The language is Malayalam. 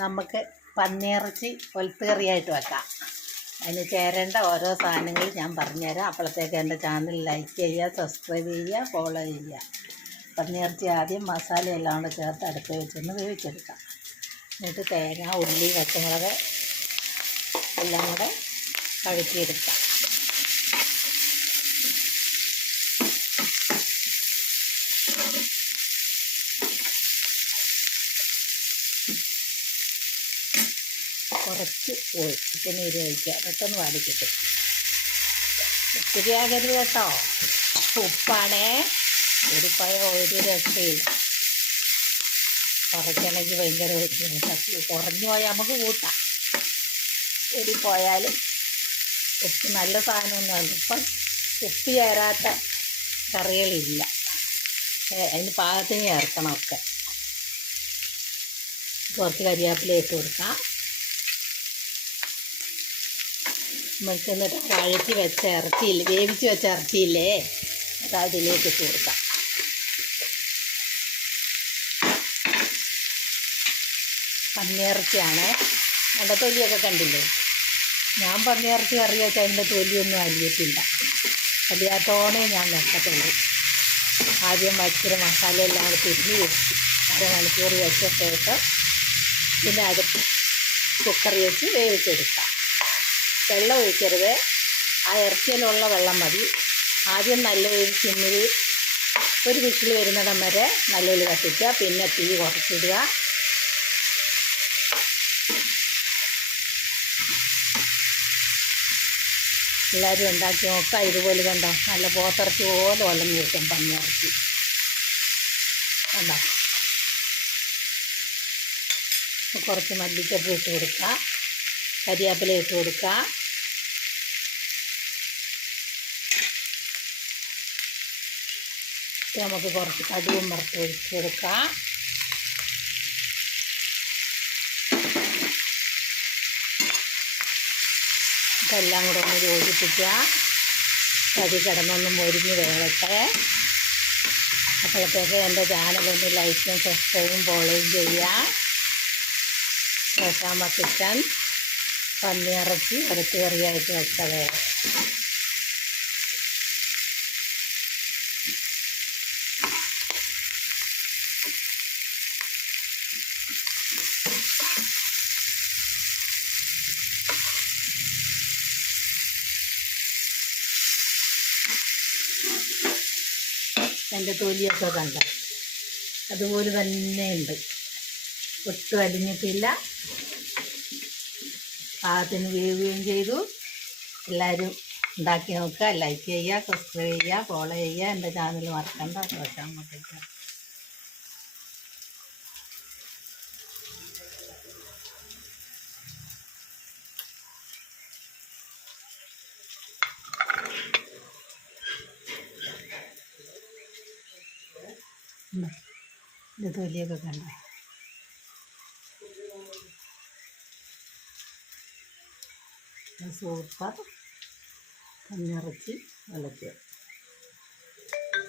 നമുക്ക് പന്നിയിറച്ചി ഒലത്തുകറിയായിട്ട് വെക്കാം. അതിന് ചേരേണ്ട ഓരോ സാധനങ്ങൾ ഞാൻ പറഞ്ഞുതരാം. അപ്പോഴത്തേക്ക് എൻ്റെ ചാനൽ ലൈക്ക് ചെയ്യുക, സബ്സ്ക്രൈബ് ചെയ്യുക, ഫോളോ ചെയ്യുക. പന്നിയിറച്ചി ആദ്യം മസാലയെല്ലാം കൂടെ ചേർത്ത് അടുപ്പ് വെച്ചൊന്ന് വേവിച്ചെടുക്കാം. എന്നിട്ട് തേങ്ങ, ഉള്ളി, പച്ചമുളക് എല്ലാം കൂടെ കഴുകിയെടുക്കാം. കുറച്ച് ചിക്കൻ നീര് കഴിക്കുക, പെട്ടെന്ന് വാടിക്കിട്ടും. ഒത്തിരി ആകരുത് കേട്ടോ. ഉപ്പാണേ, ഒരു രക്ഷയില്ല. കുറയ്ക്കണമെങ്കിൽ ഭയങ്കര ബുദ്ധിമുട്ടാണ്. കുറഞ്ഞു പോയാൽ നമുക്ക് കൂട്ടാം. പോയാലും ഉപ്പ് നല്ല സാധനമൊന്നുമല്ല. ഇപ്പം ഉപ്പ് ചേരാത്ത കറികളില്ല. അതിന് പാകത്തിന് ചേർക്കണം ഒക്കെ. കുറച്ച് കരിവേപ്പില ഇട്ട് കൊടുക്കാം. നമുക്ക് എന്നിട്ട് വഴറ്റി വെച്ച ഇറച്ചിയില്ലേ, വേവിച്ച് വെച്ച ഇറച്ചിയില്ലേ, അത് അതിലേക്ക് ഇട്ട് കൊടുക്കാം. പന്നിയിറച്ചിയാണ്. അതിൻ്റെ തൊലിയൊക്കെ കണ്ടില്ലേ? ഞാൻ പന്നിയിറച്ചി കറി വെച്ചാൽ അതിൻ്റെ തൊലിയൊന്നും അലിയത്തില്ല. അലിയാത്തോണേ ഞാൻ വെക്കത്തുള്ളൂ. ആദ്യം വച്ചിട്ട് മസാലയെല്ലാം കൂടെ തിരിഞ്ഞ് വെച്ച് അരമണിക്കൂർ വെച്ചിട്ട് പിന്നെ അടുപ്പ് കുക്കറി വെച്ച് വേവിച്ചെടുക്കാം. വെള്ളം ഒഴിക്കരുത്, ആ ഇറച്ചിയിലുള്ള വെള്ളം മതി. ആദ്യം നല്ലൊരു സിമ്മിൽ ഒരു വിസിൽ വരുന്നിടം വരെ നല്ലൊരു കത്തിക്കുക. പിന്നെ തീ കുറച്ചിടുക. എല്ലാവരും ഉണ്ടാക്കി നോക്കാം. ഇതുപോലെ കണ്ടോ, നല്ല പോത്തിറച്ചി പോലെ ഉലഞ്ഞു കിട്ടും പന്നിയിറച്ചി. കണ്ടോ? കുറച്ച് മല്ലിച്ചപ്പ് ഇട്ട് കൊടുക്കുക, കരിവേപ്പില ഇട്ട് കൊടുക്കുക. നമുക്ക് കുറച്ച് കടുകും വറുത്ത് ഒഴിച്ച് കൊടുക്കാം. ഇതെല്ലാം കൂടെ ഒന്ന് യോജിപ്പിക്കുക. കരി കിടന്നൊന്നും മൊരിഞ്ഞ് വേവട്ടെ. അപ്പോഴത്തേക്ക് എൻ്റെ ചാനലൊന്ന് ലൈക്കും സബ്സ്ക്രൈബും ഫോളോയും ചെയ്യുക. രസാമ കിച്ചൻ പന്നിയിറച്ചി ഒലത്തുകറിയായിട്ട് വെച്ചത്. എൻ്റെ തൊലിയൊക്കെ കണ്ട അതുപോലെ തന്നെ ഉണ്ട്. ഒട്ടും അലിഞ്ഞിട്ടില്ല. പാകത്തിന് വേവുകയും ചെയ്തു. എല്ലാവരും ഉണ്ടാക്കി നോക്കുക, ലൈക്ക് ചെയ്യുക, സബ്സ്ക്രൈബ് ചെയ്യുക, ഫോളോ ചെയ്യുക. എൻ്റെ ചാനൽ മറക്കണ്ട. ദോശാമത്തേക്ക് ഇത് തൊലിയൊക്കെ കണ്ട സൂപ്പർ പന്നിയിറച്ചി ഒലത്തിയത്.